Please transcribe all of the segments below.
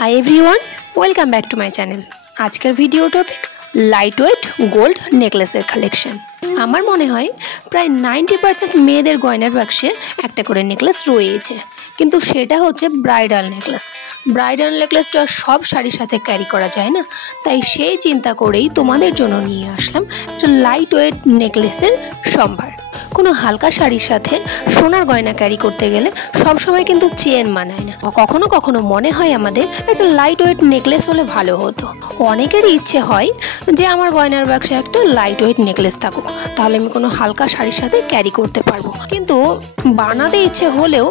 High everyone welcome back to my channel. आजकल video topic light weight gold नेकलेसर collection. আমার মনে হয় প্রায় 90% মেয়েদের গয়নার বাক্সে একটা করে নেকলেস রয়েছে, কিন্তু সেটা হচ্ছে ব্রাইডাল নেকলেস। ব্রাইডাল নেকলেসটা সব শাড়ির সাথে ক্যারি করা যায় না, তাই সেই চিন্তা করেই তোমাদের জন্য নিয়ে আসলাম একটা লাইট ওয়েট নেকলেসের সম্ভার। কোনো হালকা শাড়ির সাথে সোনার গয়না ক্যারি করতে গেলে সবসময় কিন্তু চেন মানায় না। কখনো কখনো মনে হয় আমাদের একটা লাইট ওয়েট নেকলেস হলে ভালো হতো। অনেকেরই ইচ্ছে হয় যে আমার গয়নার বাক্সে একটা লাইট ওয়েট নেকলেস থাকুক, তাহলে আমি কোনো হালকা শাড়ির সাথে ক্যারি করতে পারবো। কিন্তু বানাতে ইচ্ছে হলেও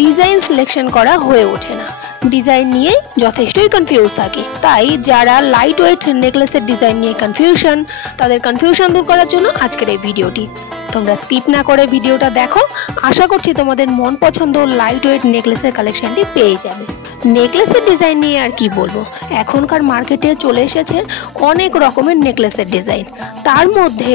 ডিজাইন সিলেকশন করা হয়ে ওঠে না। ডিজাইন নিয়ে যথেষ্টই কনফিউজ থাকে। তাই যারা লাইট ওয়েট নেকলেসের ডিজাইন নিয়ে কনফিউশন, তাদের কনফিউশন দূর করার জন্য আজকের এই ভিডিওটি। তোমরা স্কিপ না করে ভিডিওটা দেখো। আশা করছি তোমাদের মন পছন্দ লাইট ওয়েট নেকলেসের কালেকশনটি পেয়ে যাবে। নেকলেসের ডিজাইন নিয়ে আর কি বলবো, এখনকার মার্কেটে চলে এসেছে অনেক রকমের নেকলেসের ডিজাইন। তার মধ্যে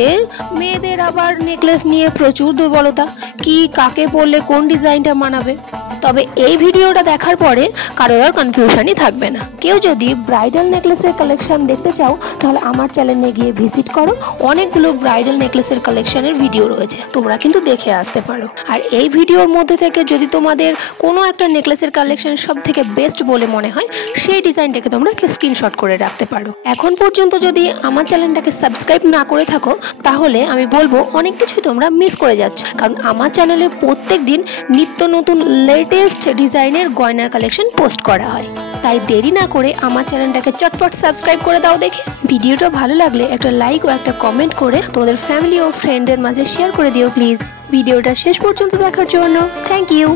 মেয়েদের আবার নেকলেস নিয়ে প্রচুর দুর্বলতা, কি কাকে পরলে কোন ডিজাইনটা মানাবে। তবে এই ভিডিওটা দেখার পরে কারোর আর কনফিউশনই থাকবে না। কেউ যদি ব্রাইডাল নেকলেসের কালেকশন দেখতে চাও তাহলে আমার চ্যানেলে গিয়ে ভিজিট করো। অনেকগুলো ব্রাইডাল নেকলেসের কালেকশনের ভিডিও রয়েছে, তোমরা কিন্তু দেখে আসতে পারো। আর এই ভিডিওর মধ্যে থেকে যদি তোমাদের কোনো একটা নেকলেসের কালেকশন সব থেকে বেস্ট বলে মনে হয়, সেই ডিজাইনটাকে তোমরা স্ক্রিনশট করে রাখতে পারো। এখন পর্যন্ত যদি আমার চ্যানেলটাকে সাবস্ক্রাইব না করে থাকো তাহলে আমি বলবো অনেক কিছু তোমরা মিস করে যাচ্ছ, কারণ আমার চ্যানেলে প্রত্যেক দিন নিত্য নতুন লেটেস্ট ডিজাইনের গয়নার কালেকশন পোস্ট করা হয়। তাই দেরি না করে আমার চ্যানেলটাকে চটপট সাবস্ক্রাইব করে দাও দেখে। ভিডিওটা ভালো লাগলে একটা লাইক ও একটা কমেন্ট করে তোমাদের ফ্যামিলি ও ফ্রেন্ডদের মাঝে শেয়ার করে দিও প্লিজ। ভিডিওটা শেষ পর্যন্ত দেখার জন্য থ্যাংক ইউ।